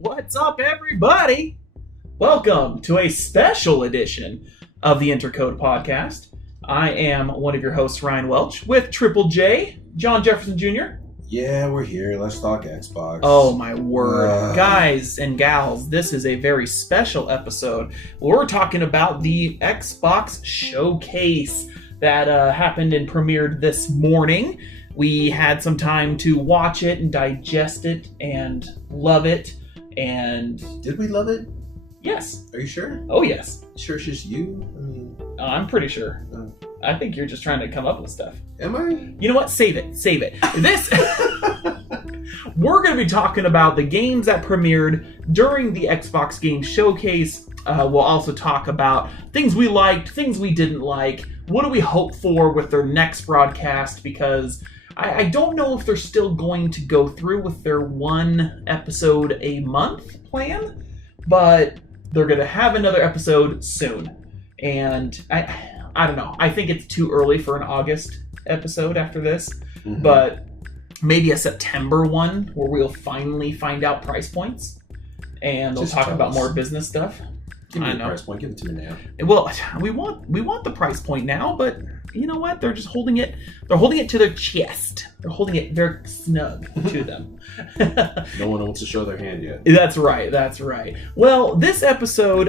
What's up, everybody? Welcome to a special edition of the Intercode Podcast. I am one of your hosts, Ryan Welch, with Triple J, John Jefferson Jr. Yeah, we're here. Let's talk Xbox. Oh, my word. Guys and gals, this is a very special episode. We're talking about the Xbox Showcase that happened and premiered this morning. We had some time to watch it and digest it and love it. And did we love it? Yes. Are you sure? Oh, yes. Sure it's just you? I'm pretty sure. I think you're just trying to come up with stuff. Am I? You know what? Save it. This... We're going to be talking about the games that premiered during the Xbox Game Showcase. We'll also talk about things we liked, things we didn't like. What do we hope for with their next broadcast? Because I don't know if they're still going to go through with their one episode a month plan, but they're going to have another episode soon. And I don't know. I think it's too early for an August episode after this, but maybe a September one where we'll finally find out price points and they'll talk about more business stuff. Give me the price point. Give it to me now. Well, we want the price point now, but you know what? They're just holding it. They're holding it to their chest. They're holding it very snug to them. No one wants to show their hand yet. That's right. Well, this episode,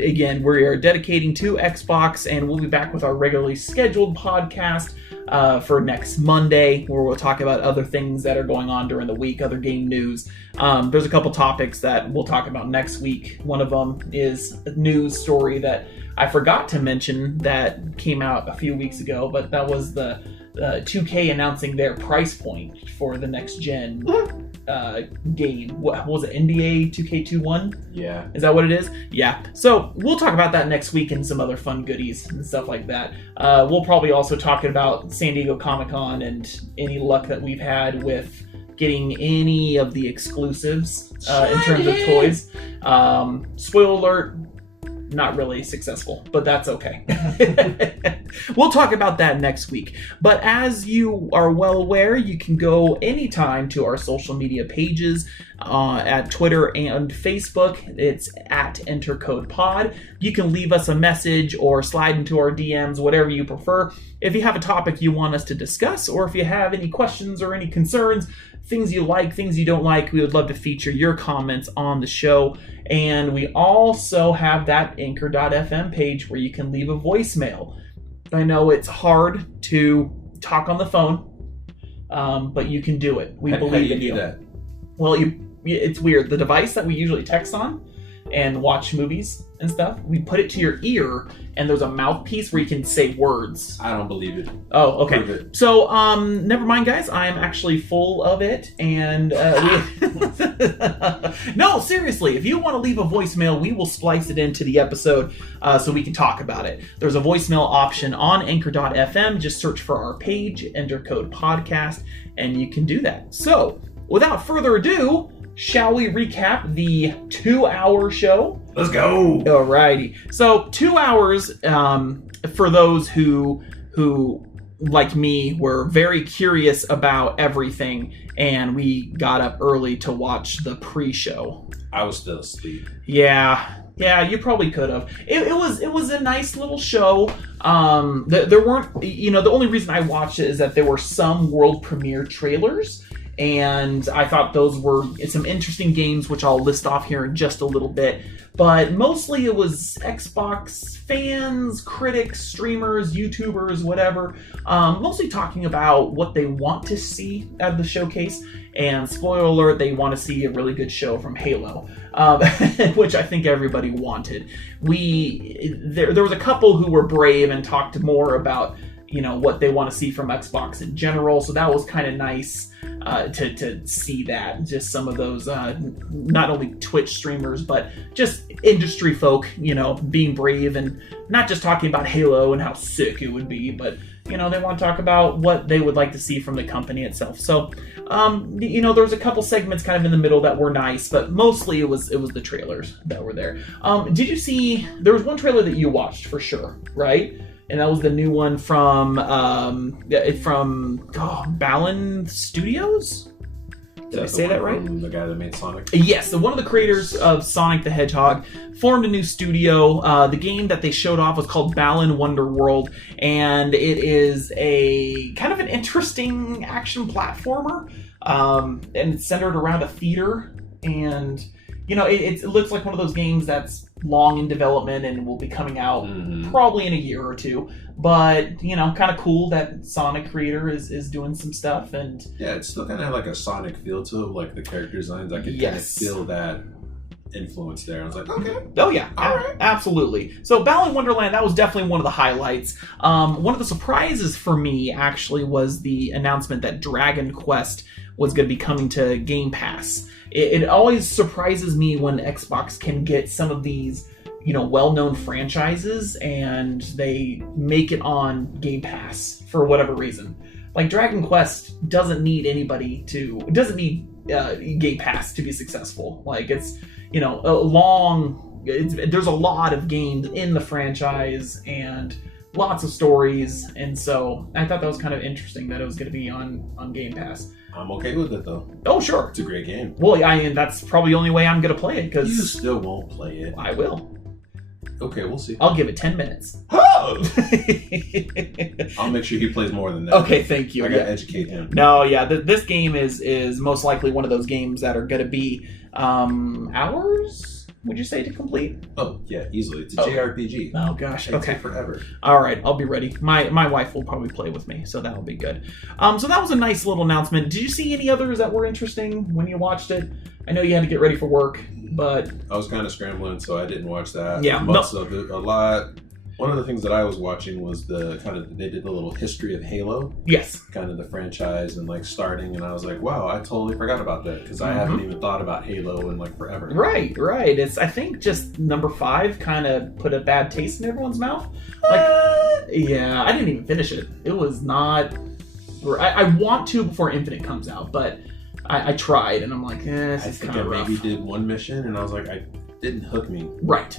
again, we are dedicating to Xbox, and we'll be back with our regularly scheduled podcast for next Monday, where we'll talk about other things that are going on during the week, other game news. There's a couple topics that we'll talk about next week. One of them is a news story that I forgot to mention that came out a few weeks ago, but that was the 2K announcing their price point for the next gen game. What was it, NBA 2K21? Yeah. Is that what it is? Yeah. So we'll talk about that next week and some other fun goodies and stuff like that. We'll probably also talk about San Diego Comic-Con and any luck that we've had with getting any of the exclusives in terms of toys. Spoiler alert, not really successful, but that's okay. We'll talk about that next week. But as you are well aware, you can go anytime to our social media pages at Twitter and Facebook. It's at EnterCodePod. You can leave us a message or slide into our DMs, whatever you prefer. If you have a topic you want us to discuss, or if you have any questions or any concerns, things you like, things you don't like, we would love to feature your comments on the show. And we also have that Anchor.fm page where you can leave a voicemail. I know it's hard to talk on the phone, but you can do it. We believe in you. How do you do that? Well, it's weird. The device that we usually text on and watch movies and stuff, we put it to your ear, and there's a mouthpiece where you can say words. I don't believe it. Oh, okay. So, never mind, guys. I'm actually full of it, and no, seriously. If you want to leave a voicemail, we will splice it into the episode so we can talk about it. There's a voicemail option on Anchor.fm. Just search for our page, enter code podcast, and you can do that. So, without further ado, shall we recap the 2-hour show? Let's go. Alrighty. So 2 hours for those who like me were very curious about everything, and we got up early to watch the pre-show. I was still asleep. Yeah, you probably could have. It was a nice little show. There weren't, the only reason I watched it is that there were some world premiere trailers. And I thought those were some interesting games, which I'll list off here in just a little bit. But mostly it was Xbox fans, critics, streamers, YouTubers, whatever. Mostly talking about what they want to see out of the showcase. And spoiler alert, they want to see a really good show from Halo, which I think everybody wanted. There was a couple who were brave and talked more about what they want to see from Xbox in general. So that was kind of nice to see that. Just some of those, not only Twitch streamers, but just industry folk, being brave and not just talking about Halo and how sick it would be, but, they want to talk about what they would like to see from the company itself. So, there was a couple segments kind of in the middle that were nice, but mostly it was the trailers that were there. Did you see, there was one trailer that you watched for sure, right? And that was the new one from Balan Studios? Did I say that right? From the guy that made Sonic? Yes, so one of the creators of Sonic the Hedgehog formed a new studio. The game that they showed off was called Balan Wonderworld, and it is a kind of an interesting action platformer, and it's centered around a theater, and it looks like one of those games that's long in development and will be coming out probably in a year or two. But, kind of cool that Sonic creator is doing some stuff. And yeah, it's still kind of like a Sonic feel to it, like the character designs. I could kind of feel that influence there. I was like, okay. Oh, yeah. All right. Absolutely. So, Balan Wonderland, that was definitely one of the highlights. One of the surprises for me, actually, was the announcement that Dragon Quest was going to be coming to Game Pass. It always surprises me when Xbox can get some of these, well-known franchises and they make it on Game Pass for whatever reason. Like Dragon Quest doesn't need Game Pass to be successful. Like it's, there's a lot of games in the franchise and lots of stories, and so I thought that was kind of interesting that it was going to be on Game Pass. I'm okay with it though. Oh, sure. It's a great game. Well, that's probably the only way I'm going to play it, because you still won't play it. I will. Okay, we'll see. I'll give it 10 minutes. I'll make sure he plays more than that. Okay, thank you. I gotta educate him. No, yeah, this game is most likely one of those games that are going to be hours, would you say, to complete? Oh, yeah, easily. It's a JRPG. Oh, gosh. It'll Okay. take forever. All right, I'll be ready. My wife will probably play with me, so that'll be good. So that was a nice little announcement. Did you see any others that were interesting when you watched it? I know you had to get ready for work, but I was kind of scrambling, so I didn't watch that. Yeah, Most of it, a lot. One of the things that I was watching was they did a little history of Halo, yes. kind of the franchise and like starting, and I was like, wow, I totally forgot about that because I haven't even thought about Halo in like forever. Right. It's, I think, just number 5 kind of put a bad taste in everyone's mouth. Yeah, I didn't even finish it. It was not. I want to before Infinite comes out, but I tried, and I'm like, this is kind of rough. I maybe did one mission, and I was like, I didn't hook me. Right.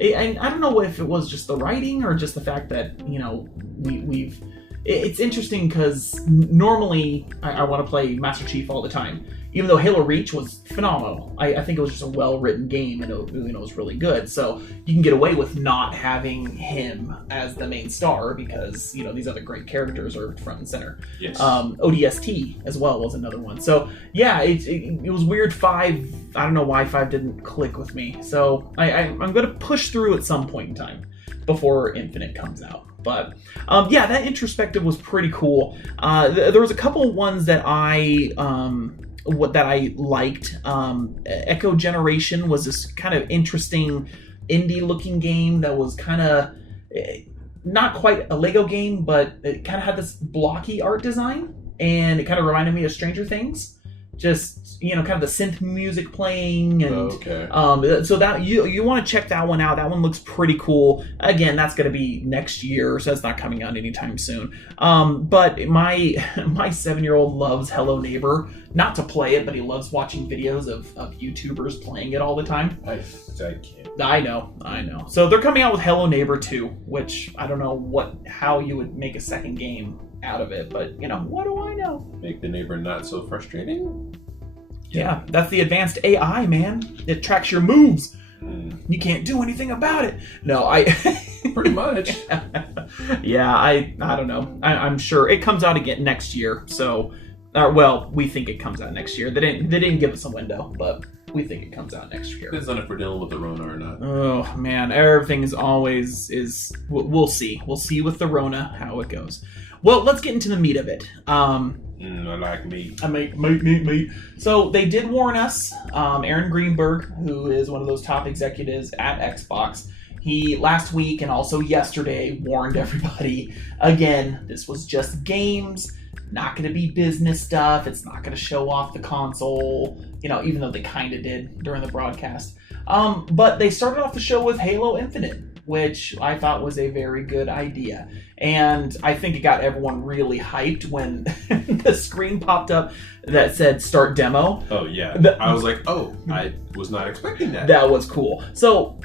And I don't know if it was just the writing or just the fact that, we've... It's interesting because normally I want to play Master Chief all the time. Even though Halo Reach was phenomenal. I think it was just a well-written game and it was really good. So you can get away with not having him as the main star because, these other great characters are front and center. Yes. ODST as well was another one. So yeah, it was weird. 5, I don't know why 5 didn't click with me. So I'm going to push through at some point in time before Infinite comes out. But yeah, that introspective was pretty cool. There was a couple ones that I liked. Echo Generation was this kind of interesting indie-looking game that was kind of not quite a Lego game, but it kind of had this blocky art design, and it kind of reminded me of Stranger Things. Just kind of the synth music playing, and so that you want to check that one out. That one looks pretty cool. Again, that's going to be next year, so that's not coming out anytime soon. But my 7-year-old loves Hello Neighbor. Not to play it, but he loves watching videos of YouTubers playing it all the time. I can't. I know. So they're coming out with Hello Neighbor 2, which I don't know how you would make a second game out of it, but what do I know? Make the neighbor not so frustrating? Yeah, that's the advanced AI, man. It tracks your moves. You can't do anything about it. No, pretty much. Yeah, I don't know. I'm sure it comes out again next year. So, we think it comes out next year. They didn't give us a window, but we think it comes out next year. Depends on if we're dealing with the Rona or not. Oh man, everything is always. We'll see. We'll see with the Rona how it goes. Well, let's get into the meat of it. I like meat. I make meat. So they did warn us. Aaron Greenberg, who is one of those top executives at Xbox, he last week and also yesterday warned everybody, again, this was just games, not going to be business stuff. It's not going to show off the console, even though they kind of did during the broadcast. But they started off the show with Halo Infinite, which I thought was a very good idea. And I think it got everyone really hyped when the screen popped up that said start demo. Oh, yeah. I was like, I was not expecting that. That was cool. So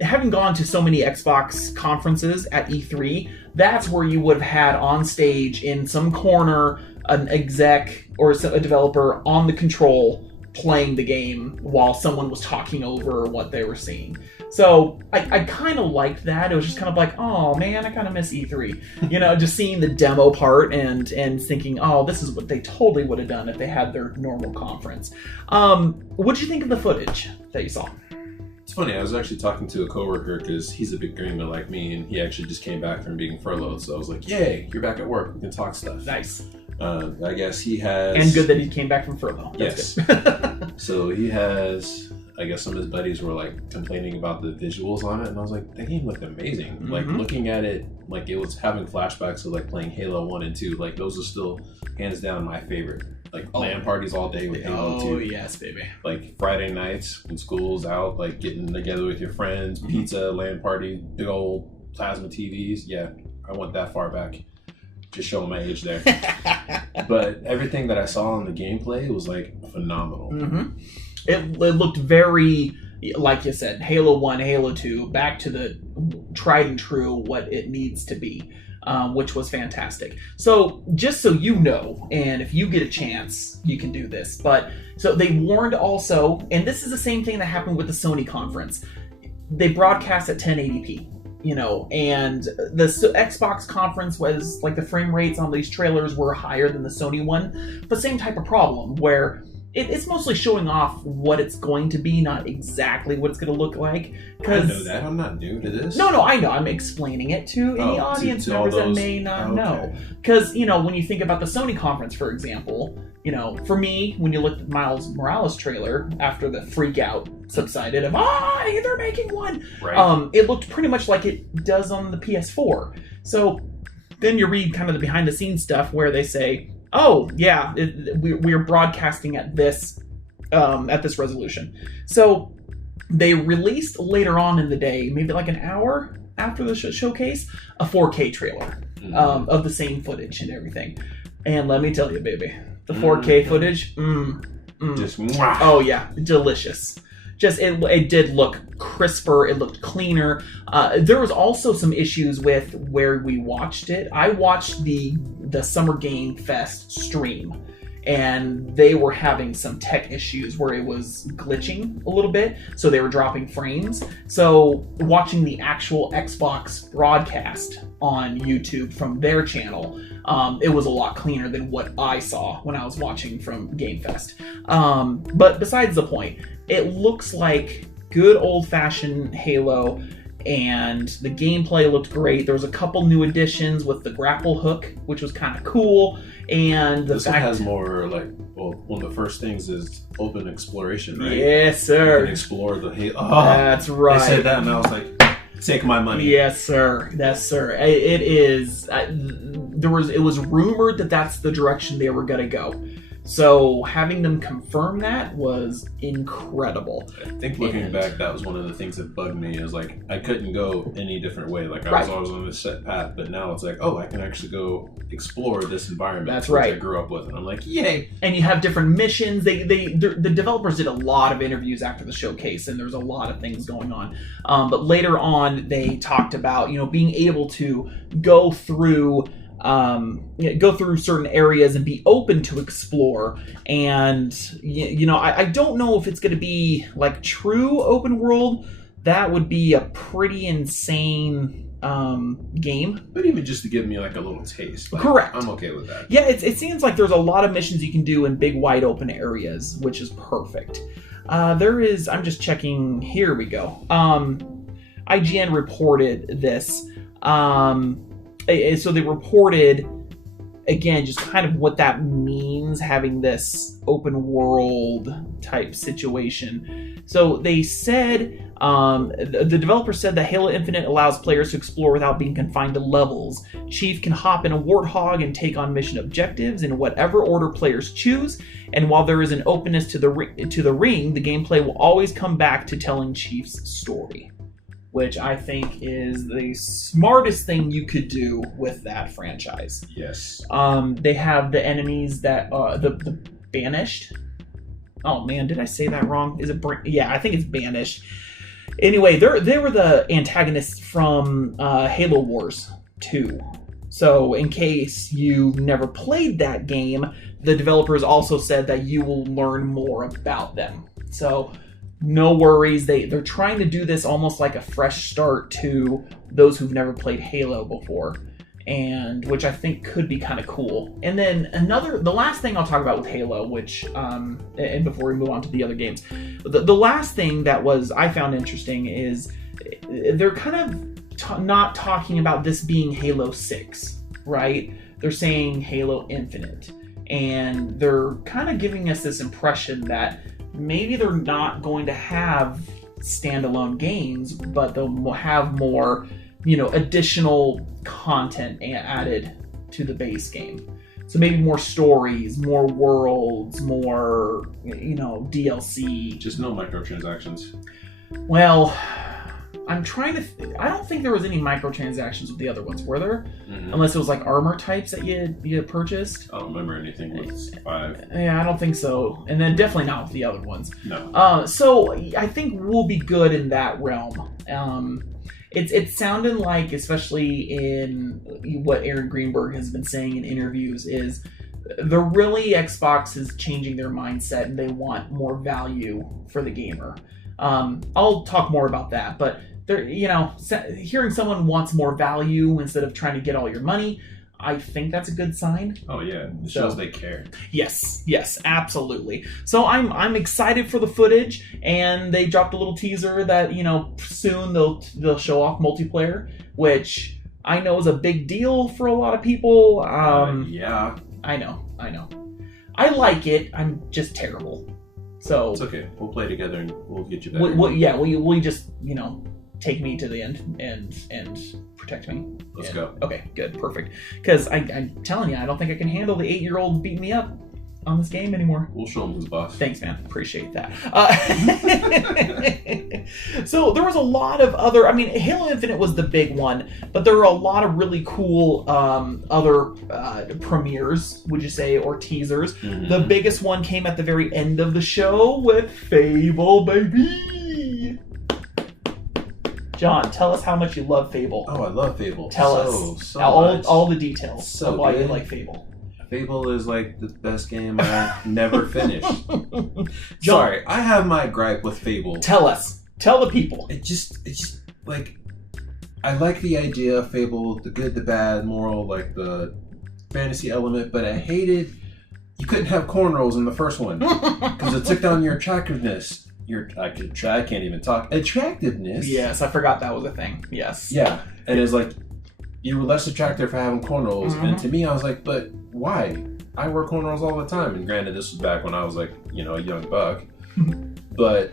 having gone to so many Xbox conferences at E3, that's where you would have had on stage in some corner an exec or a developer on the control playing the game while someone was talking over what they were seeing. So I kind of liked that. It was just kind of like, oh man, I kind of miss E3. You know, just seeing the demo part and thinking, oh, this is what they totally would have done if they had their normal conference. What did you think of the footage that you saw? It's funny, I was actually talking to a coworker because he's a big gamer like me, and he actually just came back from being furloughed. So I was like, yay, you're back at work. We can talk stuff. Nice. I guess he has... And good that he came back from furlough. That's yes. Good. So he has... I guess some of his buddies were like complaining about the visuals on it, and I was like, that game looked amazing. Mm-hmm. Like looking at it, like it was having flashbacks of like playing Halo 1 and 2. Like those are still hands down my favorite. Like LAN parties all day with Halo 2. Oh yes, baby. Like Friday nights when school's out, like getting together with your friends, pizza, LAN party, big old plasma TVs. Yeah, I went that far back. Just showing my age there. But everything that I saw in the gameplay was like phenomenal. Mm-hmm. It looked very, like you said, Halo 1, Halo 2, back to the tried and true what it needs to be, which was fantastic. So just so you know, and if you get a chance, you can do this. But so they warned also, and this is the same thing that happened with the Sony conference. They broadcast at 1080p. You know, and the Xbox conference was like the frame rates on these trailers were higher than the Sony one, but same type of problem where it's mostly showing off what it's going to be, not exactly what it's going to look like. I know that. I'm not new to this. No, I know. I'm explaining it to any audience members that may not know. Because, you know, when you think about the Sony conference, for example, you know, for me, when you looked at Miles Morales trailer after the freak out subsided of, they're making one. Right. It looked pretty much like it does on the PS4. So then you read kind of the behind the scenes stuff where they say, oh yeah, we're broadcasting at this resolution. So they released later on in the day, maybe like an hour after the showcase, a 4K trailer of the same footage and everything. And let me tell you, baby, the 4K footage, just oh yeah, delicious. Just it did look crisper. It looked cleaner. There was also some issues with where we watched it. I watched the Summer Game Fest stream, and they were having some tech issues where it was glitching a little bit, so they were dropping frames. So watching the actual Xbox broadcast on YouTube from their channel, it was a lot cleaner than what I saw when I was watching from Game Fest. But besides the point, it looks like good old-fashioned Halo, and the gameplay looked great. There was a couple new additions with the grapple hook, which was kind of cool. And this one has more like, well, one of the first things is open exploration, right? Yes, sir. You can explore the Halo. Oh, that's right. They said that, and I was like, take my money. Yes, sir. Yes, sir. It is. It was rumored that that's the direction they were gonna go. So having them confirm that was incredible. I think looking back, that was one of the things that bugged me. Is like I couldn't go any different way. Like I was always on a set path, but now it's like, oh, I can actually go explore this environment. That's right. I grew up with, and I'm like, yay! And you have different missions. The developers did a lot of interviews after the showcase, and there's a lot of things going on. But later on, they talked about being able to go through certain areas and be open to explore. And I don't know if it's going to be like true open world. That would be a pretty insane game. But even just to give me like a little taste, correct, I'm okay with that. Yeah, it seems like there's a lot of missions you can do in big wide open areas, which is perfect. I'm just checking, here we go. IGN reported this. So they reported, again, just kind of what that means, having this open world type situation. So they said, the developer said that Halo Infinite allows players to explore without being confined to levels. Chief can hop in a Warthog and take on mission objectives in whatever order players choose. And while there is an openness to the ring, the gameplay will always come back to telling Chief's story, which I think is the smartest thing you could do with that franchise. Yes. They have the enemies that the Banished. Oh man, did I say that wrong? Is it? Yeah, I think it's Banished. Anyway, they were the antagonists from Halo Wars 2. So in case you've never played that game, the developers also said that you will learn more about them. So no worries. They're trying to do this almost like a fresh start to those who've never played Halo before, and which I think could be kind of cool. And then the last thing I'll talk about with Halo, which and before we move on to the other games, the last thing that I found interesting is they're kind of not talking about this being Halo 6, right? They're saying Halo Infinite, and they're kind of giving us this impression that maybe they're not going to have standalone games, but they'll have more, additional content added to the base game. So maybe more stories, more worlds, more, DLC. Just no microtransactions. Well, I'm trying to... I don't think there was any microtransactions with the other ones, were there? Mm-hmm. Unless it was like armor types that you purchased. I don't remember anything with 5. Yeah, I don't think so. And then definitely not with the other ones. No. So I think we'll be good in that realm. It's sounding like, especially in what Aaron Greenberg has been saying in interviews, is Xbox is changing their mindset and they want more value for the gamer. I'll talk more about that, but hearing someone wants more value instead of trying to get all your money, I think that's a good sign. Oh yeah, it shows they care. Yes, absolutely. So I'm excited for the footage, and they dropped a little teaser that soon they'll show off multiplayer, which I know is a big deal for a lot of people. Yeah, I know. I like it. I'm just terrible. So it's okay. We'll play together and we'll get you back. Will you just take me to the end and protect me? Let's go. Okay, good, perfect. Because I'm telling you, I don't think I can handle the 8-year-old beating me up on this game anymore. We'll show him who's boss. Thanks, man. Appreciate that. So there was a lot of other... I mean, Halo Infinite was the big one, but there were a lot of really cool other premieres, would you say, or teasers. Mm-hmm. The biggest one came at the very end of the show with Fable, baby! John, tell us how much you love Fable. Oh, I love Fable. Tell us all the details of why you like Fable. Fable is like the best game I've never finished. Sorry, I have my gripe with Fable. Tell the people. It just like, I like the idea of Fable, the good, the bad, moral, like the fantasy element, but I hated you couldn't have cornrows in the first one because it took down your attractiveness. I can't even talk. Attractiveness. Yes, I forgot that was a thing. Yes. Yeah, and it's like you were less attractive for having cornrows, and to me, I was like, but why? I wear cornrows all the time, and granted, this was back when I was like, a young buck, but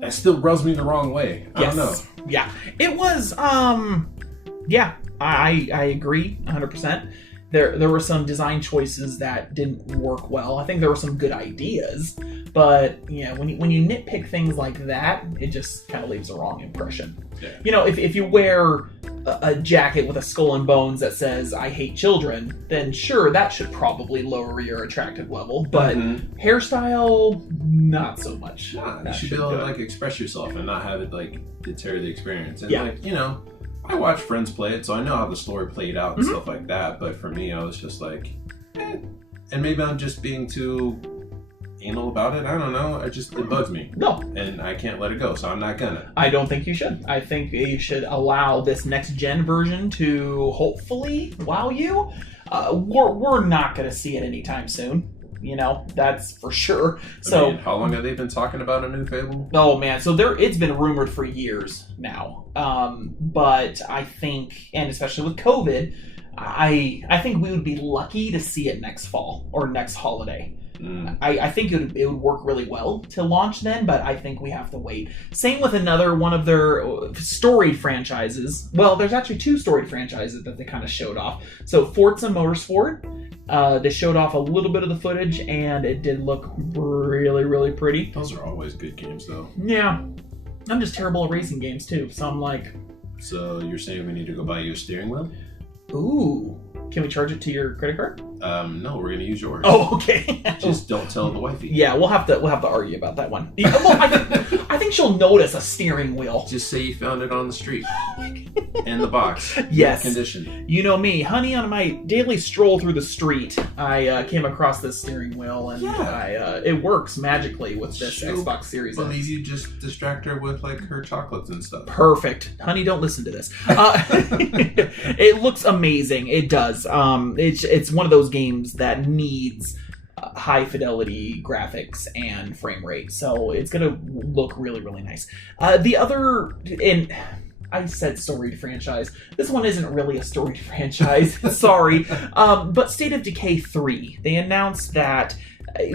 that still rubs me the wrong way. I don't know. Yeah, it was. Yeah, I agree 100%. There were some design choices that didn't work well. I think there were some good ideas, but when you nitpick things like that, it just kind of leaves a wrong impression. Yeah. If you wear a jacket with a skull and bones that says "I hate children," then sure, that should probably lower your attractive level. But hairstyle, not so much. Nah, you should be able to express yourself and not have it deter the experience. And I watched friends play it, so I know how the story played out and stuff like that. But for me, I was just like, and maybe I'm just being too anal about it. I don't know. It bugs me. No. And I can't let it go, so I'm not gonna. I don't think you should. I think you should allow this next gen version to hopefully wow you. We're not gonna see it anytime soon. That's for sure. So, how long have they been talking about a new Fable? Oh man, so it's been rumored for years now. But I think, and especially with COVID, I think we would be lucky to see it next fall or next holiday. I think it would work really well to launch then, but I think we have to wait. Same with another one of their storied franchises. Well, there's actually 2 storied franchises that they kind of showed off. So Forza Motorsport, they showed off a little bit of the footage, and it did look really, really pretty. Those are always good games, though. Yeah. I'm just terrible at racing games, too, so I'm like... So you're saying we need to go buy you a steering wheel? Ooh. Can we charge it to your credit card? No, we're gonna use yours. Oh, okay. Just don't tell the wifey. Yeah, we'll have to argue about that one. Yeah, well, I think she'll notice a steering wheel. Just say you found it on the street. in the box. Yes. Condition. You know me, honey. On my daily stroll through the street, I came across this steering wheel, and it works magically with this Xbox Series I S. believe you just distract her with like her chocolates and stuff. Perfect, honey. Don't listen to this. It looks amazing. It does. It's one of those games that needs high fidelity graphics and frame rate, so it's gonna look really, really nice. The other, and I said storied franchise. This one isn't really a storied franchise. Sorry. But State of Decay 3. They announced that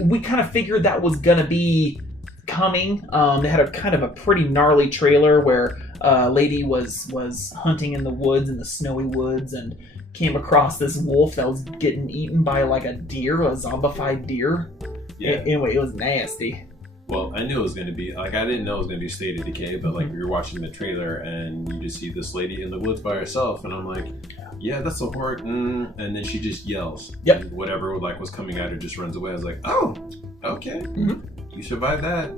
we kind of figured that was going to be coming. They had a kind of a pretty gnarly trailer where a lady was hunting in the woods, in the snowy woods, and came across this wolf that was getting eaten by like a deer, a zombified deer. Yeah. Anyway, it was nasty. Well, I knew it was going to be, like, I didn't know it was going to be State of Decay, but, like, you're watching the trailer and you just see this lady in the woods by herself, and I'm like, yeah, that's a horror, and then she just yells. Yep. And whatever, like, was coming at her just runs away. I was like, oh, okay, you survived that.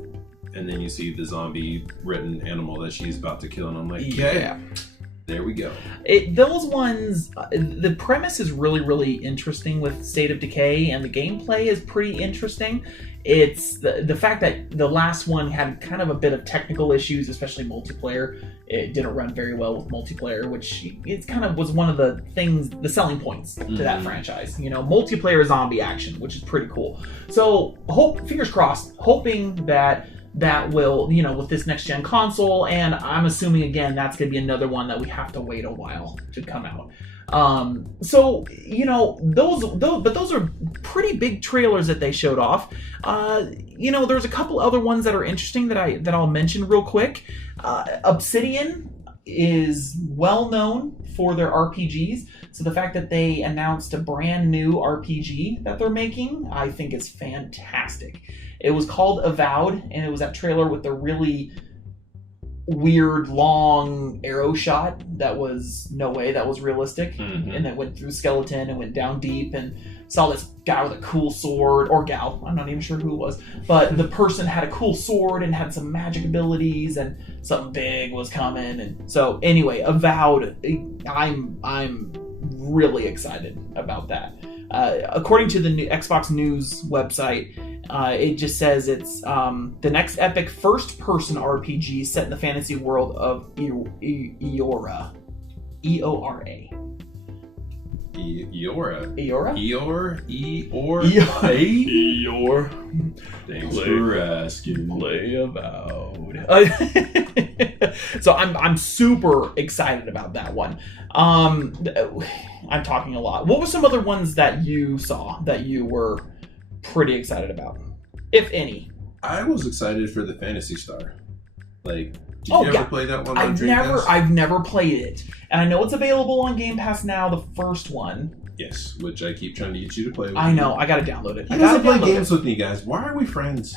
And then you see the zombie-ridden animal that she's about to kill, and I'm like, yeah. There we go. Those ones, the premise is really, really interesting with State of Decay, and the gameplay is pretty interesting. It's the fact that the last one had kind of a bit of technical issues, especially multiplayer. It didn't run very well with multiplayer, which it kind of was one of the things, the selling points to that franchise. You know, multiplayer zombie action, which is pretty cool. So, fingers crossed, hoping that will, you know, with this next gen console, and I'm assuming again that's going to be another one that we have to wait a while to come out. So, you know, those are pretty big trailers that they showed off. You know, there's a couple other ones that are interesting that I'll mention real quick. Obsidian is well known for their RPGs, so the fact that they announced a brand new RPG that they're making, I think is fantastic. It was called Avowed, and it was that trailer with the really weird long arrow shot that was no way that was realistic, and it went through skeleton and went down deep, and saw this guy with a cool sword, or gal, I'm not even sure who it was, but the person had a cool sword and had some magic abilities, and something big was coming. And so anyway, Avowed, I'm really excited about that. According to the new Xbox News website, it just says it's the next epic first-person RPG set in the fantasy world of Eora. E-O-R-A. Eora. Eora? Eora. Thanks for asking. Play Avowed. So I'm super excited about that one. I'm talking a lot. What were some other ones that you saw that you were pretty excited about, if any? I was excited for the Phantasy Star. Like, did you ever play that one on Dreamcast? I've never played it. And I know it's available on Game Pass now, the first one. Yes, which I keep trying to get you to play with. I know, I gotta download it. You gotta play games with me, guys. Why are we friends?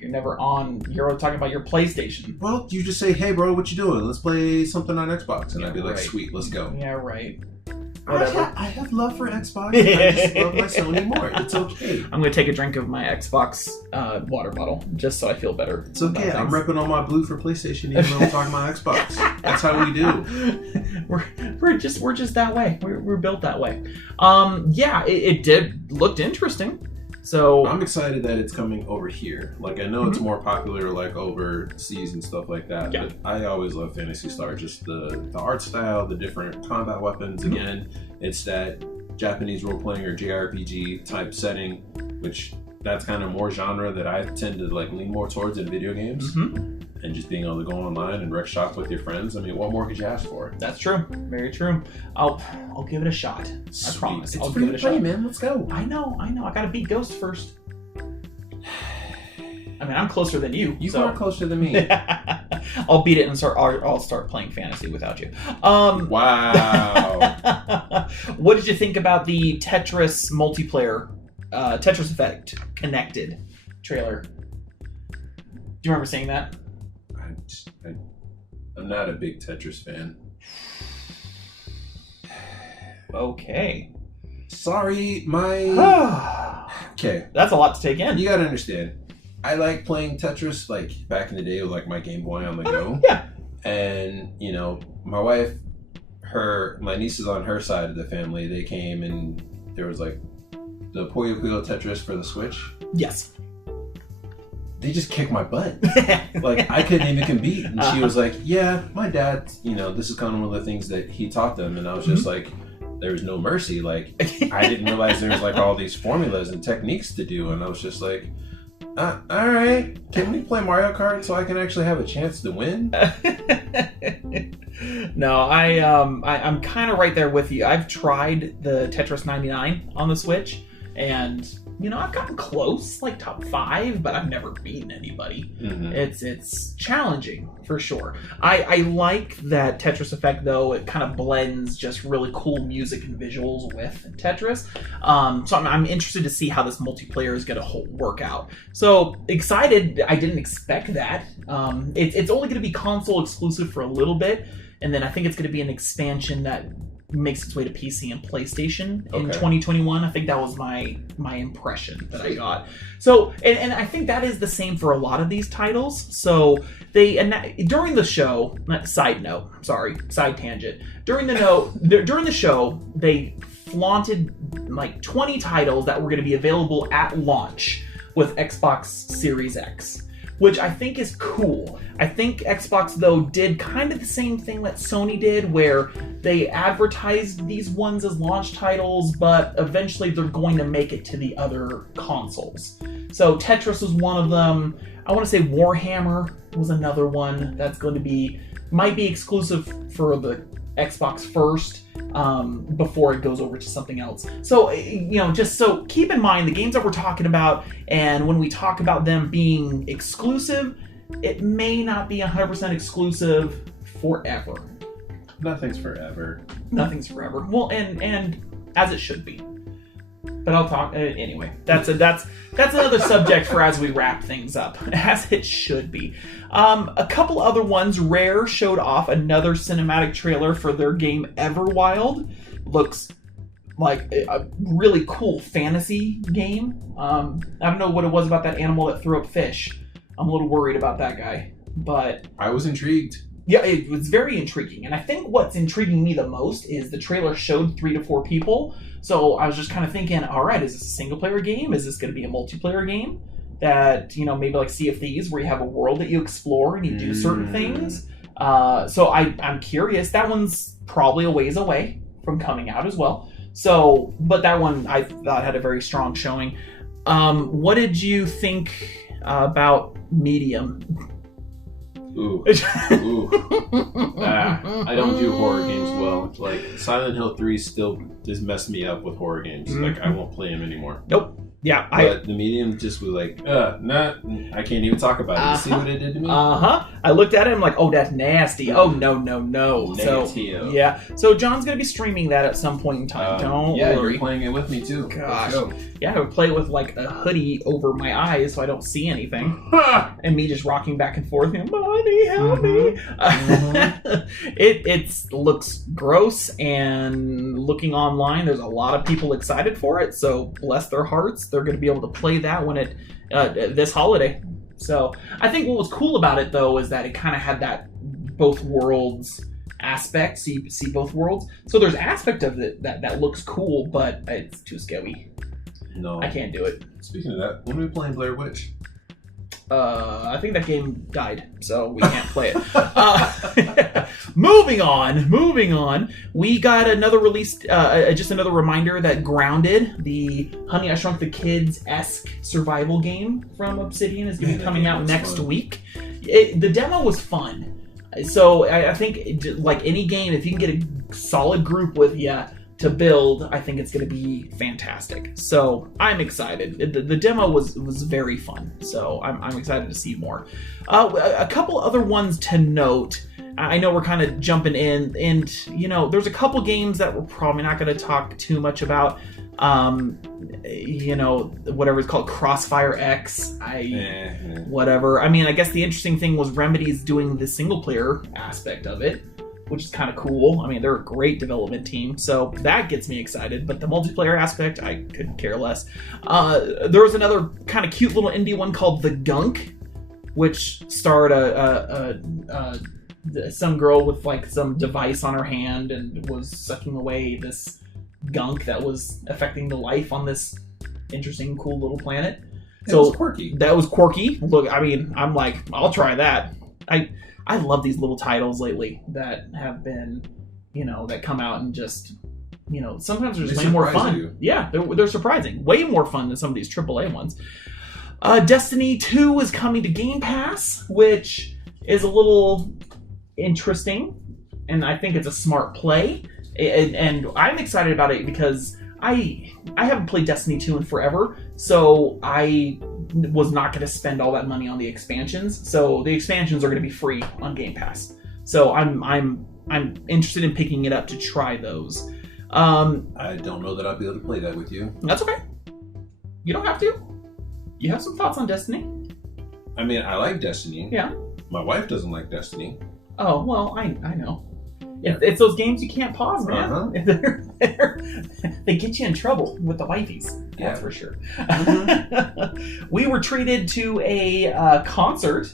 You're never on. You're talking about your PlayStation. Well, you just say, hey, bro, what you doing? Let's play something on Xbox. And I'd be like, sweet, let's go. Yeah, right. Whatever. I have love for Xbox. I just love my Sony more. It's okay. I'm going to take a drink of my Xbox water bottle just so I feel better. It's okay. I'm repping on my blue for PlayStation even though I'm talking about Xbox. That's how we do. We're just that way. We're built that way. Yeah, it looked interesting. So I'm excited that it's coming over here. Like, I know it's more popular like overseas and stuff like that, but I always love Phantasy Star. Just the art style, the different combat weapons. Again, it's that Japanese role-playing or JRPG type setting, which that's kind of more genre that I tend to like lean more towards in video games. And just being able to go online and wreck shops with your friends. I mean, what more could you ask for? That's true. Very true. I'll give it a shot. I promise. I'll give it a shot. Man, let's go. I know. I gotta beat Ghost first. I mean, I'm closer than you. You are closer than me. I'll beat it and I'll start playing fantasy without you. Wow. What did you think about the Tetris multiplayer, Tetris Effect Connected trailer? Do you remember seeing that? I'm not a big Tetris fan. Okay. Sorry, Okay. That's a lot to take in. You gotta understand. I like playing Tetris like back in the day with like my Game Boy on the go. Yeah. And, you know, my wife, my nieces on her side of the family, they came and there was like the Puyo Puyo Tetris for the Switch. Yes. They just kicked my butt. Like, I couldn't even compete. And she was like, yeah, my dad, this is kind of one of the things that he taught them. And I was just like, there's no mercy. Like, I didn't realize there was like all these formulas and techniques to do. And I was just like, all right, can we play Mario Kart so I can actually have a chance to win? No, I'm kind of right there with you. I've tried the Tetris 99 on the Switch, and I've gotten close, like top 5, but I've never beaten anybody. Mm-hmm. It's challenging for sure. I like that Tetris Effect though. It kind of blends just really cool music and visuals with Tetris. So I'm interested to see how this multiplayer is going to work out. So excited! I didn't expect that. It's only going to be console exclusive for a little bit, and then I think it's going to be an expansion that makes its way to PC and PlayStation in 2021. I think that was my impression that I got. So, and I think that is the same for a lot of these titles. So during the show, side tangent. During the show, they flaunted like 20 titles that were going to be available at launch with Xbox Series X, which I think is cool. I think Xbox, though, did kind of the same thing that Sony did, where they advertised these ones as launch titles, but eventually they're going to make it to the other consoles. So Tetris was one of them. I want to say Warhammer was another one that's going to might be exclusive for the Xbox first, before it goes over to something else. So, just so keep in mind the games that we're talking about, and when we talk about them being exclusive, it may not be 100% exclusive forever. Nothing's forever. Nothing's forever. Well, and as it should be. But I'll talk anyway. That's another subject for as we wrap things up, as it should be. A couple other ones. Rare showed off another cinematic trailer for their game Everwild. Looks like a really cool fantasy game. I don't know what it was about that animal that threw up fish. I'm a little worried about that guy, but I was intrigued. Yeah, it was very intriguing. And I think what's intriguing me the most is the trailer showed 3 to 4 people. So I was just kind of thinking, all right, is this a single player game? Is this going to be a multiplayer game? That, maybe like Sea of Thieves, where you have a world that you explore and you do certain things. So I'm curious. That one's probably a ways away from coming out as well. So, but that one I thought had a very strong showing. What did you think about Medium? Ooh. I don't do horror games well. Like, Silent Hill 3 still just messed me up with horror games. Mm-hmm. Like, I won't play them anymore. Nope. Yeah, but the Medium just was like, nah, I can't even talk about it. You see what it did to me? I looked at it and I'm like, oh, that's nasty. Oh, no. So, yeah. So John's going to be streaming that at some point in time. Don't worry. You're playing it with me too. Gosh. Yeah, I would play it with like a hoodie over my eyes so I don't see anything. And me just rocking back and forth. Mommy, help me. It looks gross, and looking online, there's a lot of people excited for it. So bless their hearts. They're going to be able to play that when this holiday. So I think what was cool about it, though, is that it kind of had that both worlds aspect, so you see both worlds. So there's aspect of it that looks cool, but it's too scary. No, I can't do it. Speaking of that, when are we playing Blair Witch? I think that game died, so we can't play it. Moving on. We got another release, just another reminder that Grounded, the Honey, I Shrunk the Kids-esque survival game from Obsidian, is going to be coming out next week. The demo was fun. So I think, like any game, if you can get a solid group with you to build, I think it's going to be fantastic. So I'm excited. The demo was very fun. So I'm excited to see more. A couple other ones to note. I know we're kind of jumping in, and there's a couple games that we're probably not going to talk too much about. Whatever it's called, Crossfire X. Whatever. I mean, I guess the interesting thing was Remedy's doing the single player aspect of it, which is kind of cool. I mean, they're a great development team, so that gets me excited. But the multiplayer aspect, I couldn't care less. There was another kind of cute little indie one called The Gunk, which starred some girl with like some device on her hand and was sucking away this gunk that was affecting the life on this interesting, cool little planet. So it was quirky. That was quirky. Look, I mean, I'm like, I'll try that. I love these little titles lately that have been, that come out and just, sometimes they're just way more fun. You. Yeah, they're surprising. Way more fun than some of these AAA ones. Destiny 2 is coming to Game Pass, which is a little interesting, and I think it's a smart play. And I'm excited about it because I haven't played Destiny 2 in forever, so I was not going to spend all that money on the expansions. So the expansions are going to be free on Game Pass. So I'm interested in picking it up to try those. I don't know that I'll be able to play that with you. That's okay. You don't have to. You have some thoughts on Destiny? I mean, I like Destiny. Yeah. My wife doesn't like Destiny. Oh, well, I know. It's those games you can't pause, man. Uh-huh. They get you in trouble with the wifeys. Yeah. That's for sure. Mm-hmm. We were treated to a concert,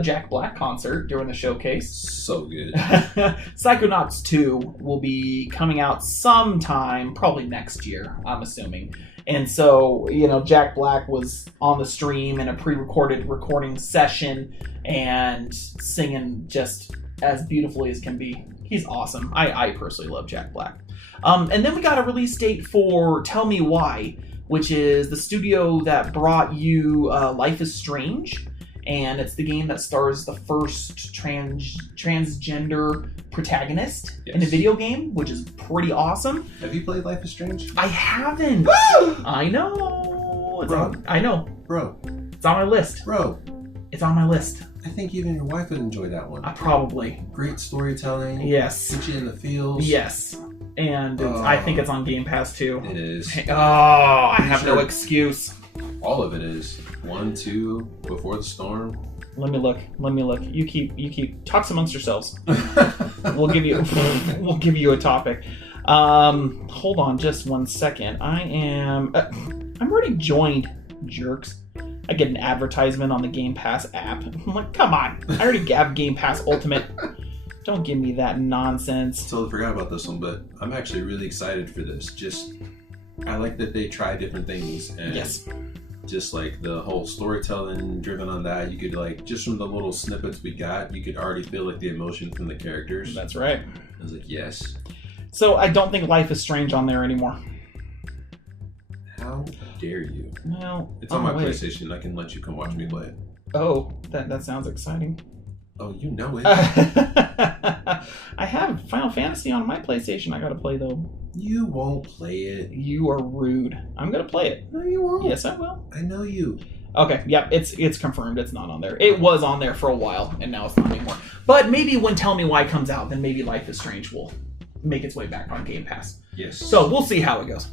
Jack Black concert during the showcase. So good. Psychonauts 2 will be coming out sometime, probably next year, I'm assuming. And so, Jack Black was on the stream in a pre-recorded recording session and singing just as beautifully as can be. He's awesome. I personally love Jack Black. And then we got a release date for Tell Me Why, which is the studio that brought you Life is Strange. And it's the game that stars the first transgender protagonist in a video game, which is pretty awesome. Have you played Life is Strange? I haven't. I know. I know. Bro. It's on my list. Bro. It's on my list. I think even your wife would enjoy that one. Probably. Great storytelling. Yes. Put you in the feels. Yes. And I think it's on Game Pass too. It is. Oh, I have no excuse. All of it is. 1, 2, Before the Storm. Let me look. You keep talks amongst yourselves. We'll give you a topic. Hold on just 1 second. I'm already joined, jerks. I get an advertisement on the Game Pass app. I'm like, come on. I already have Game Pass Ultimate. Don't give me that nonsense. Totally forgot about this one, but I'm actually really excited for this. I like that they try different things. And yes. Just like the whole storytelling driven on that, you could just from the little snippets we got, you could already feel like the emotion from the characters. That's right. I was like, yes. So I don't think Life is Strange on there anymore. How dare you? Well, it's on my PlayStation. I can let you come watch me play it. Oh, that sounds exciting. Oh, you know it. I have Final Fantasy on my PlayStation. I gotta play though. You won't play it. You are rude. I'm gonna play it. No, you won't. Yes, I will. I know you. Okay, yep, it's confirmed. It's not on there. It was on there for a while, and now it's not anymore. But maybe when Tell Me Why comes out, then maybe Life is Strange will make its way back on Game Pass. Yes. So we'll see how it goes.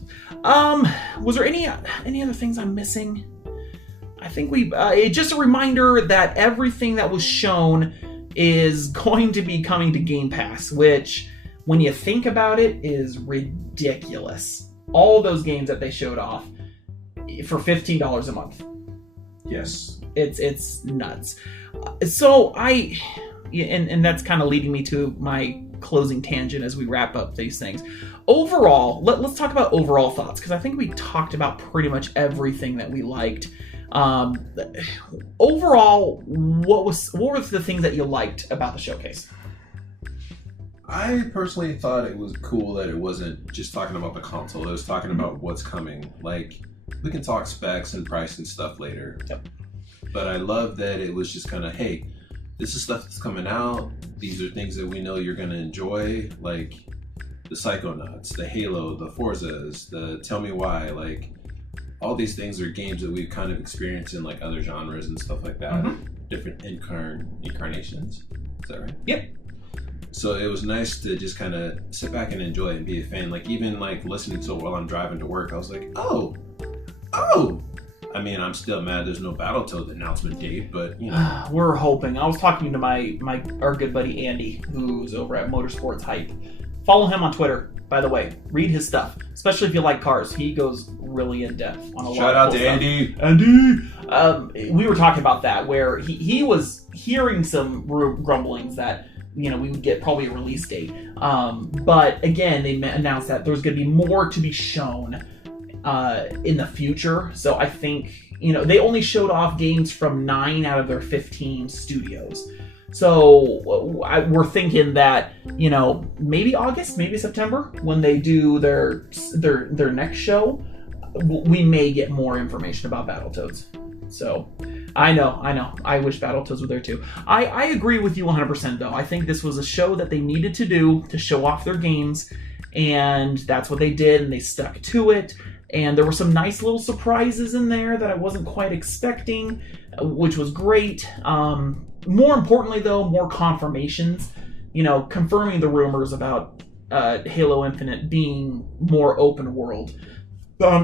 Was there any other things I'm missing? I think just a reminder that everything that was shown is going to be coming to Game Pass, which, when you think about it, is ridiculous. All those games that they showed off for $15 a month. Yes. It's nuts. So and that's kind of leading me to my closing tangent as we wrap up these things. Overall, let's talk about overall thoughts, because I think we talked about pretty much everything that we liked. Overall, what were the things that you liked about the showcase? I personally thought it was cool that it wasn't just talking about the console. It was talking about what's coming. Like, we can talk specs and price and stuff later. Yep. But I love that it was just kind of, hey, this is stuff that's coming out. These are things that we know you're going to enjoy. Like the Psychonauts, the Halo, the Forzas, the Tell Me Why. Like, all these things are games that we've kind of experienced in like other genres and stuff like that. Mm-hmm. Different incarnations. Is that right? Yep. So it was nice to just kind of sit back and enjoy it and be a fan. Like, even like listening to it while I'm driving to work, I was like, oh. I mean, I'm still mad there's no Battletoads announcement date, but you know. We're hoping. I was talking to our good buddy Andy, who's over at Motorsports Hype. Follow him on Twitter, by the way. Read his stuff, especially if you like cars. He goes really in depth on a lot of Shout out cool to Andy. Andy. We were talking about that, where he was hearing some rumblings that we would get probably a release date. But again, they announced that there's going to be more to be shown in the future. So I think, they only showed off games from 9 out of their 15 studios. So we're thinking that, maybe August, maybe September, when they do their next show, we may get more information about Battletoads. So I know. I wish Battletoads were there too. I agree with you 100% though. I think this was a show that they needed to do to show off their games, and that's what they did, and they stuck to it. And there were some nice little surprises in there that I wasn't quite expecting, which was great. More importantly though, more confirmations, confirming the rumors about Halo Infinite being more open world.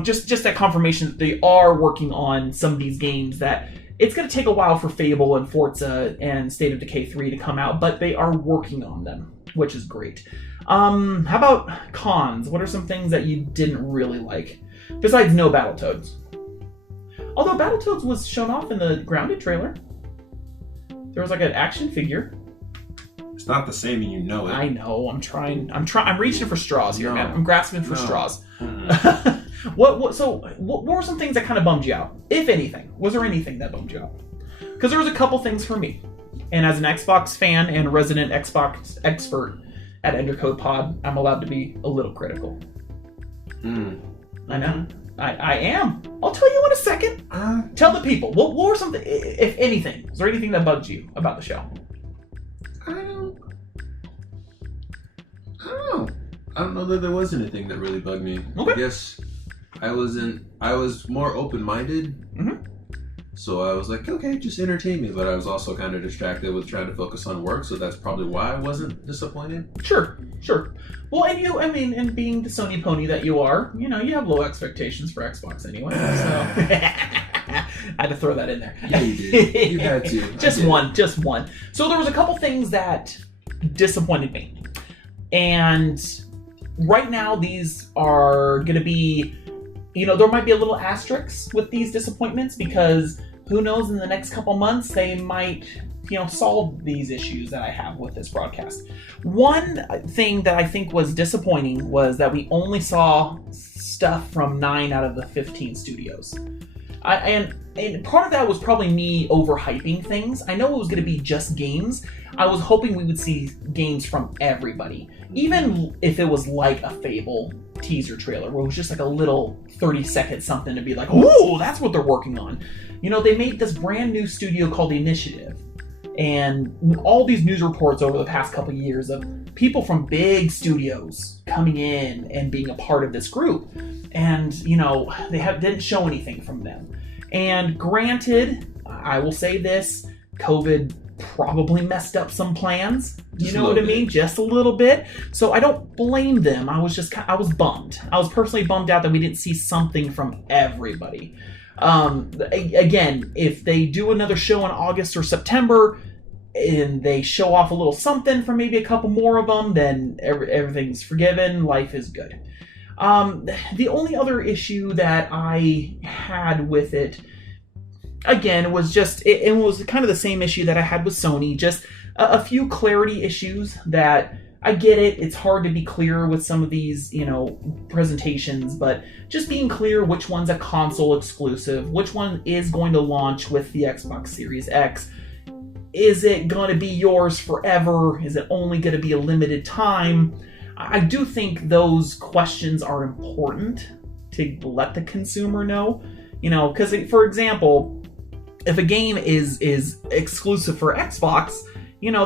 Just that confirmation that they are working on some of these games, that it's going to take a while for Fable and Forza and State of Decay 3 to come out, but they are working on them, which is great. How about cons? What are some things that you didn't really like? Besides no Battletoads. Although Battletoads was shown off in the Grounded trailer. There was like an action figure. It's not the same, and you know it. I know. I'm reaching for straws here, man. I'm grasping for straws. Mm-hmm. What were some things that kind of bummed you out, if anything? Was there anything that bummed you out? Because there was a couple things for me, and as an Xbox fan and resident Xbox expert at Endercode Pod, I'm allowed to be a little critical. I know. I am. I'll tell you in a second. Tell the people. What were something, if anything? Is there anything that bugged you about the show? I don't know that there was anything that really bugged me. Okay. I guess I was more open-minded. Mm-hmm. So I was like, okay, just entertain me. But I was also kind of distracted with trying to focus on work, so that's probably why I wasn't disappointed. Sure. Well, and being the Sony pony that you are, you have low expectations for Xbox anyway, so... I had to throw that in there. Yeah, you did. You had to. Just one. So there was a couple things that disappointed me. And right now, these are going to be... there might be a little asterisk with these disappointments, because who knows, in the next couple months, they might, solve these issues that I have with this broadcast. One thing that I think was disappointing was that we only saw stuff from 9 out of the 15 studios. And part of that was probably me overhyping things. I know it was going to be just games. I was hoping we would see games from everybody. Even if it was like a Fable teaser trailer, where it was just like a little 30-second something to be like, oh, that's what they're working on. They made this brand new studio called The Initiative. And all these news reports over the past couple of years of people from big studios coming in and being a part of this group. And, they didn't show anything from them. And granted, I will say this, COVID probably messed up some plans. You know what I mean? Just a little bit. So I don't blame them. I was bummed. I was personally bummed out that we didn't see something from everybody. Again, if they do another show in August or September and they show off a little something from maybe a couple more of them, then everything's forgiven. Life is good. The only other issue that I had with it, again, was just, it was kind of the same issue that I had with Sony, just a few clarity issues that, I get it, it's hard to be clear with some of these, presentations, but just being clear which one's a console exclusive, which one is going to launch with the Xbox Series X. Is it going to be yours forever? Is it only going to be a limited time? I do think those questions are important to let the consumer know, because, for example, if a game is exclusive for Xbox,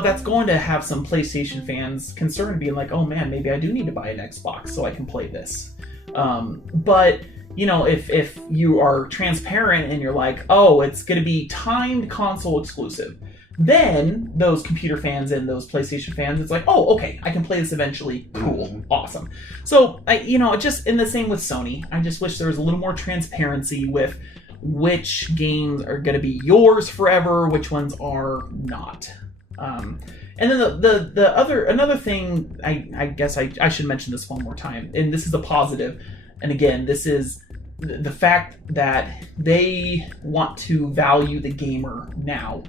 that's going to have some PlayStation fans concerned, being like, oh man, maybe I do need to buy an Xbox so I can play this. But, if you are transparent and you're like, oh, it's going to be timed console exclusive, then those computer fans and those PlayStation fans, it's like, oh, okay, I can play this eventually. Cool. Awesome. So, just in the same with Sony, I just wish there was a little more transparency with which games are going to be yours forever, which ones are not. And then another thing, I guess I should mention this one more time, and this is a positive, and again, this is the fact that they want to value the gamer now.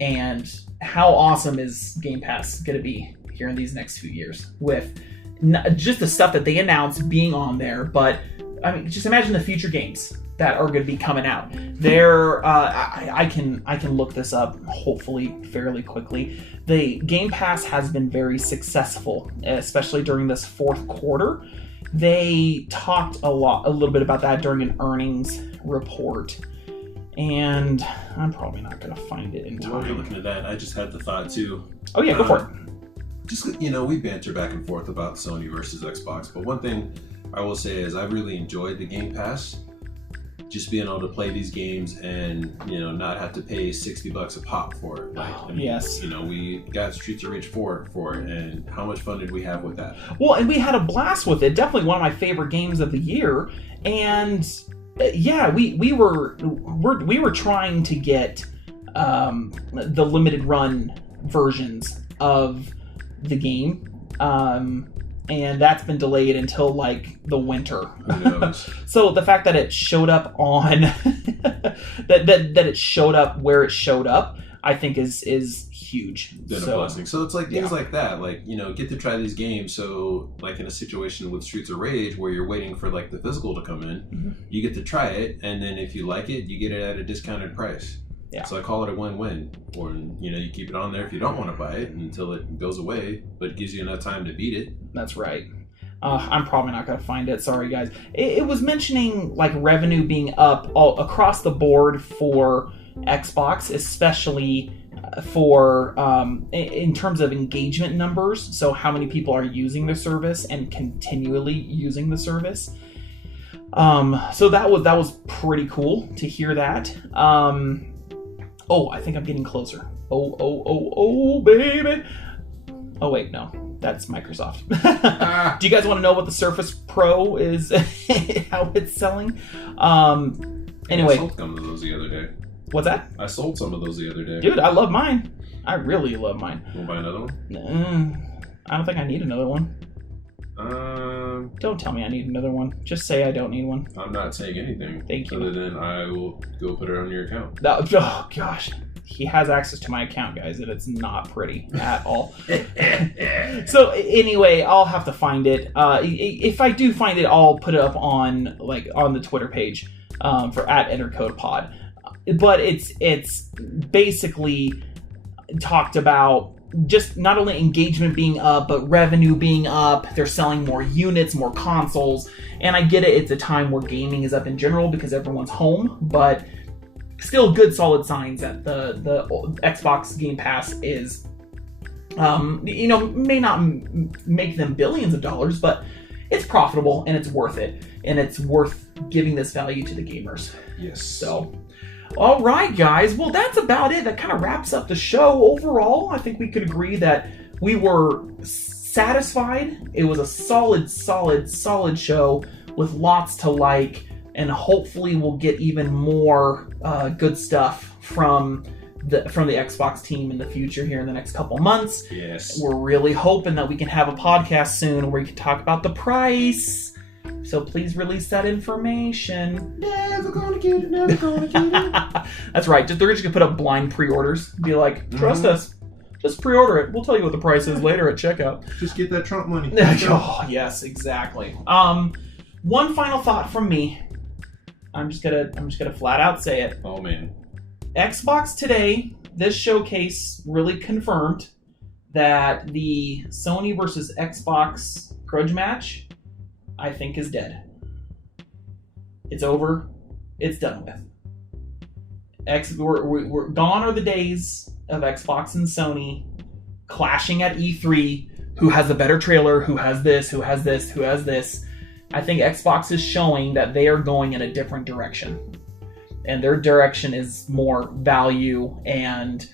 And how awesome is Game Pass going to be here in these next few years with just the stuff that they announced being on there, but I mean, just imagine the future games that are going to be coming out. I can look this up hopefully fairly quickly. The Game Pass has been very successful, especially during this fourth quarter. They talked a little bit about that during an earnings report, and I'm probably not going to find it in time. While you're looking at that, I just had the thought too. Oh yeah, go for it. Just, we banter back and forth about Sony versus Xbox, but one thing I will say is I really enjoyed the Game Pass. Just being able to play these games and, not have to pay $60 a pop for it. Yes. We got Streets of Rage 4 for it, and how much fun did we have with that? Well, and we had a blast with it. Definitely one of my favorite games of the year. And yeah, we were trying to get the limited run versions of the game. And that's been delayed until the winter. Who knows? So the fact that it showed up on that it showed up where it showed up, I think is huge. Been a blessing. So it's things like that, get to try these games. So in a situation with Streets of Rage where you're waiting for the physical to come in, you get to try it, and then if you like it, you get it at a discounted price. Yeah. So I call it a win-win. Or, you keep it on there if you don't want to buy it until it goes away, but it gives you enough time to beat it. That's right. I'm probably not going to find it. Sorry, guys. It was mentioning revenue being up all across the board for Xbox, especially for in terms of engagement numbers. So how many people are using the service and continually using the service. So that was pretty cool to hear that. Oh, I think I'm getting closer. Oh, baby. Oh, wait, no. That's Microsoft. Do you guys want to know what the Surface Pro is, how it's selling? Anyway. I sold some of those the other day. What's that? I sold some of those the other day. Dude, I love mine. I really love mine. Want to buy another one? I don't think I need another one. Don't tell me I need another one. Just say I don't need one. I'm not saying anything. Thank you. Other than I will go put it on your account. Oh, gosh. He has access to my account, guys, and it's not pretty at all. So anyway, I'll have to find it. If I do find it, I'll put it up on the Twitter page for @EnterCodePod. But it's basically talked about just not only engagement being up, but revenue being up. They're selling more units, more consoles. And I get it, it's a time where gaming is up in general because everyone's home, but still good solid signs that the Xbox Game Pass is, may not make them billions of dollars, but it's profitable and it's worth it. And it's worth giving this value to the gamers. Yes. So... all right, guys. Well, that's about it. That kind of wraps up the show. Overall, I think we could agree that we were satisfied. It was a solid show with lots to like, and hopefully we'll get even more good stuff from the Xbox team in the future here in the next couple months. Yes. We're really hoping that we can have a podcast soon where we can talk about the price. So please release that information. Never gonna get it. That's right. They're just gonna put up blind pre-orders. Be like, trust us. Just pre-order it. We'll tell you what the price is later at checkout. Just get that Trump money. Oh, yes, exactly. One final thought from me. I'm just gonna flat out say it. Oh man. Xbox today, this showcase really confirmed that the Sony versus Xbox grudge match, I think, is dead. It's over. It's done with. We're gone are the days of Xbox and Sony clashing at E3. Who has the better trailer? Who has this? Who has this? Who has this? I think Xbox is showing that they are going in a different direction. And their direction is more value, and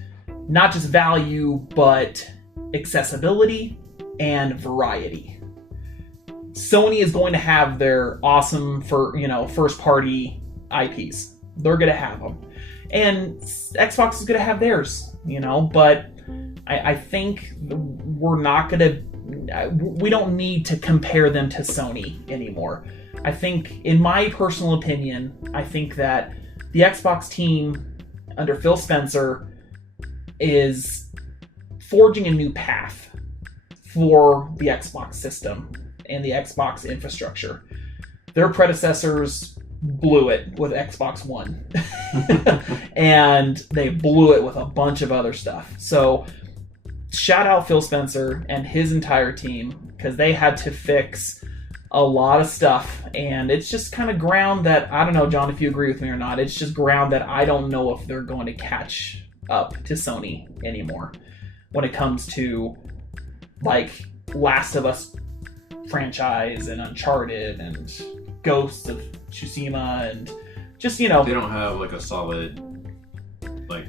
not just value, but accessibility and variety. Sony is going to have their awesome first party IPs. They're going to have them. And Xbox is going to have theirs, but I think we're not going to, we don't need to compare them to Sony anymore. I think, in my personal opinion, I think that the Xbox team under Phil Spencer is forging a new path for the Xbox system and the Xbox infrastructure. Their predecessors blew it with Xbox One. And they blew it with a bunch of other stuff. So shout out Phil Spencer and his entire team, because they had to fix a lot of stuff. And it's just kind of ground that, I don't know, John, if you agree with me or not, it's just ground that I don't know if they're going to catch up to Sony anymore when it comes to like Last of Us franchise and Uncharted and Ghosts of Tsushima, and just, you know, they don't have like a solid, like,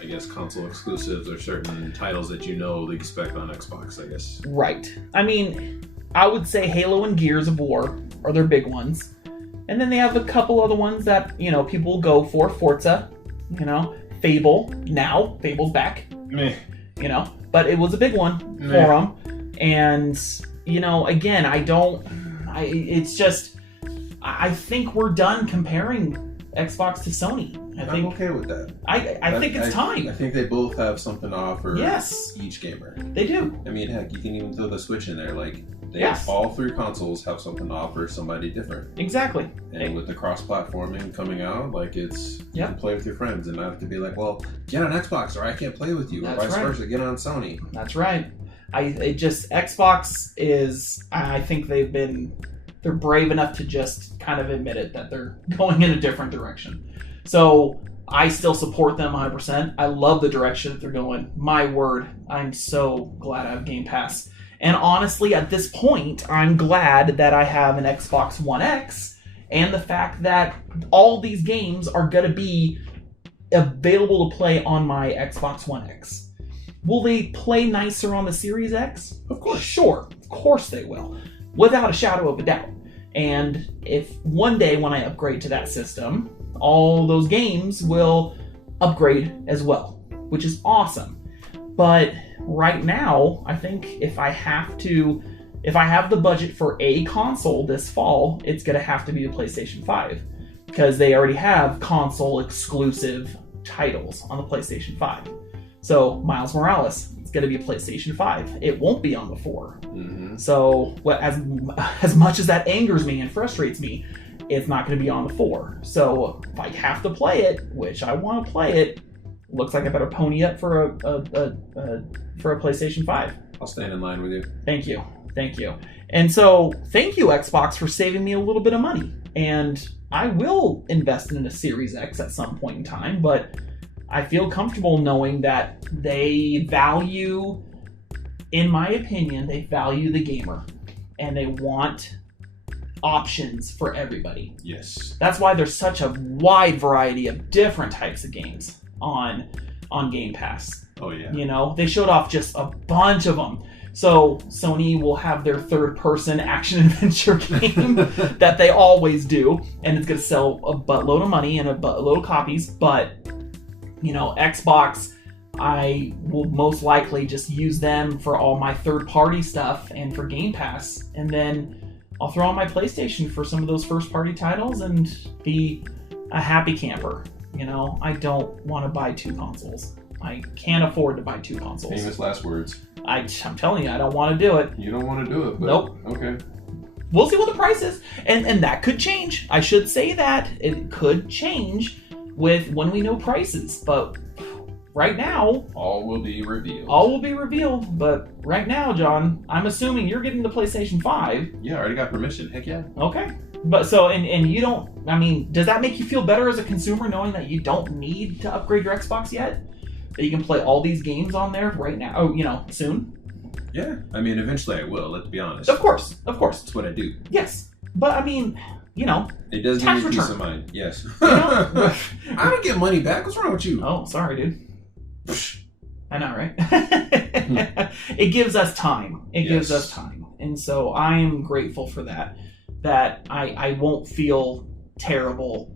I guess, console exclusives or certain titles that you know they expect on Xbox, I guess. Right. I mean, I would say Halo and Gears of War are their big ones. And then they have a couple other ones that, you know, people will go for. Forza, you know, Fable. Now, Fable's back. Meh. You know, but it was a big one for them. And, you know, again, it's just, I think we're done comparing Xbox to Sony. I'm okay with that. I think it's time. I think they both have something to offer. Yes. Each gamer. They do. I mean, heck, you can even throw the Switch in there. Like, Yes. all three consoles have something to offer somebody different. Exactly. And with the cross-platforming coming out, like, you can play with your friends and not have to be like, well, get on Xbox or I can't play with you, or vice versa, get on Sony. That's right. Xbox is, I think they're brave enough to just kind of admit it, that they're going in a different direction. So I still support them 100%. I love the direction that they're going. My word, I'm so glad I have Game Pass. And honestly, at this point, I'm glad that I have an Xbox One X, and the fact that all these games are going to be available to play on my Xbox One X. Will they play nicer on the Series X? Of course. Sure. Of course they will. Without a shadow of a doubt. And if one day when I upgrade to that system, all those games will upgrade as well, which is awesome. But right now, I think if I have the budget for a console this fall, it's going to have to be the PlayStation 5, because they already have console exclusive titles on the PlayStation 5. So Miles Morales, it's going to be a PlayStation 5. It won't be on the 4. Mm-hmm. So as much as that angers me and frustrates me, it's not going to be on the 4. So if I have to play it, which I want to play it, looks like I better pony up for a PlayStation 5. I'll stand in line with you. Thank you. And so, thank you, Xbox, for saving me a little bit of money. And I will invest in a Series X at some point in time, but I feel comfortable knowing that they value, in my opinion, they value the gamer. And they want options for everybody. Yes. That's why there's such a wide variety of different types of games on Game Pass. Oh yeah. You know, they showed off just a bunch of them. So Sony will have their third-person action-adventure game that they always do, and it's going to sell a buttload of money and a buttload of copies. But, you know, Xbox, I will most likely just use them for all my third-party stuff and for Game Pass, and then I'll throw on my PlayStation for some of those first-party titles and be a happy camper. You know, I don't want to buy two consoles. I can't afford to buy two consoles. Famous last words. I'm telling you, I don't want to do it. You don't want to do it, but nope. Okay. We'll see what the price is. And that could change. I should say that. It could change with when we know prices. But right now... All will be revealed. But right now, John, I'm assuming you're getting the PlayStation 5. Yeah, I already got permission. Heck yeah. Okay. But so, and you don't... I mean, does that make you feel better as a consumer knowing that you don't need to upgrade your Xbox yet? That you can play all these games on there right now? Oh, you know, soon? Yeah. I mean, eventually I will, let's be honest. Of course. That's what I do. Yes. But, I mean, you know... It does give me peace of mind. Yes. You know? I don't get money back. What's wrong with you? Oh, sorry, dude. I know, right? It gives us time. And so I am grateful for that. That I won't feel terrible,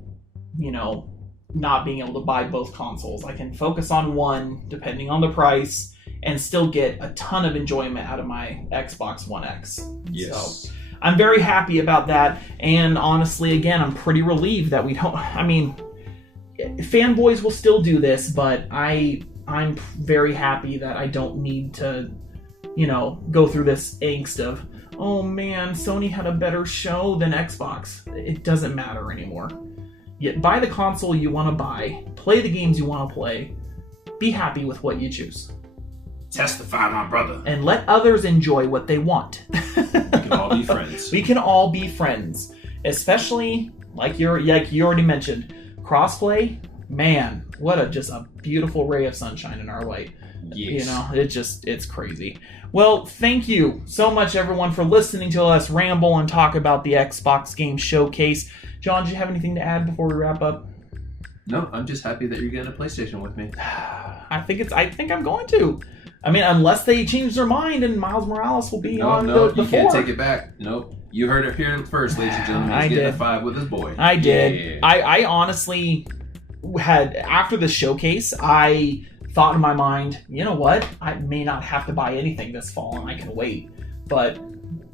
you know, not being able to buy both consoles. I can focus on one, depending on the price, and still get a ton of enjoyment out of my Xbox One X. Yes. So I'm very happy about that. And honestly, again, I'm pretty relieved that we don't... I mean, fanboys will still do this, but I I'm very happy that I don't need to, go through this angst of, oh man, Sony had a better show than Xbox. It doesn't matter anymore. Yet buy the console you want to buy, play the games you want to play, be happy with what you choose. Testify, my brother. And let others enjoy what they want. We can all be friends. We can all be friends. Especially, like you already mentioned, crossplay. Man, what just a beautiful ray of sunshine in our light. Yes. It's crazy. Well, thank you so much, everyone, for listening to us ramble and talk about the Xbox Game Showcase. John, do you have anything to add before we wrap up? No, I'm just happy that you're getting a PlayStation with me. I think I'm going to. I mean, unless they change their mind and Miles Morales will be on the you can't 4. take it back. Nope. You heard it here first, ladies and gentlemen. He's getting a 5 with his boy. I did. Yeah. I honestly had, after the showcase, I thought in my mind, you know what? I may not have to buy anything this fall and I can wait. But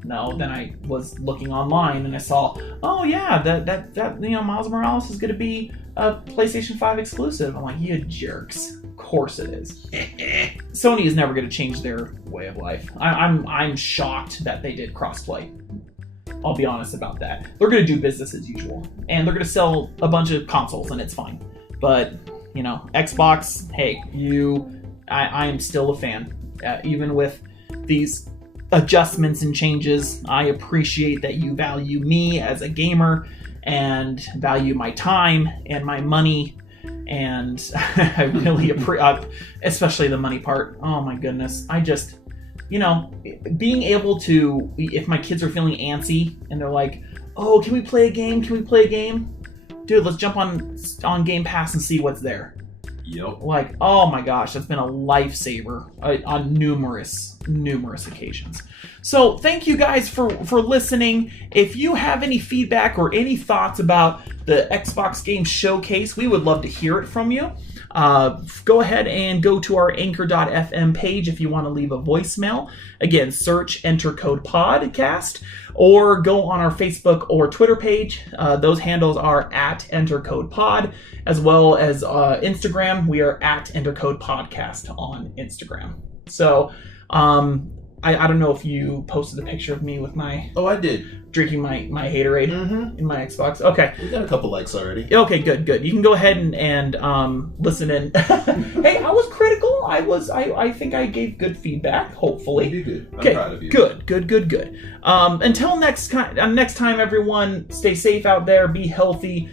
no, then I was looking online and I saw, oh yeah, that Miles Morales is going to be a PlayStation 5 exclusive. I'm like, you jerks. Of course it is. Sony is never going to change their way of life. I'm shocked that they did crossplay. I'll be honest about that. They're going to do business as usual, and they're going to sell a bunch of consoles, and it's fine. But Xbox, hey, I am still a fan, even with these adjustments and changes. I appreciate that you value me as a gamer and value my time and my money, and I really appreciate, especially the money part. Oh my goodness, I just, being able to, if my kids are feeling antsy and they're like, oh, can we play a game? Dude, let's jump on Game Pass and see what's there. Yep. Like, oh my gosh, that's been a lifesaver on numerous occasions. So thank you guys for listening. If you have any feedback or any thoughts about the Xbox Game Showcase, we would love to hear it from you. Go ahead and go to our anchor.fm page if you want to leave a voicemail. Again, enter code podcast, or go on our Facebook or Twitter page. Those handles are at entercodepod, as well as Instagram. We are at entercodepodcast on Instagram. So, I don't know if you posted a picture of me with my... Oh, I did. Drinking my Haterade in my Xbox. Okay. We got a couple likes already. Okay, good. You can go ahead and listen in. Hey, I was critical. I think I gave good feedback, hopefully. You did good. Okay, I'm proud of you. Good. Until next time, everyone, stay safe out there, be healthy,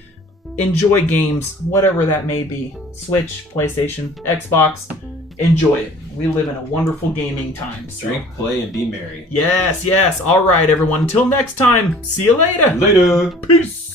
enjoy games, whatever that may be. Switch, PlayStation, Xbox, enjoy it. We live in a wonderful gaming time. So. Drink, play, and be merry. Yes. All right, everyone. Until next time, see you later. Later. Peace.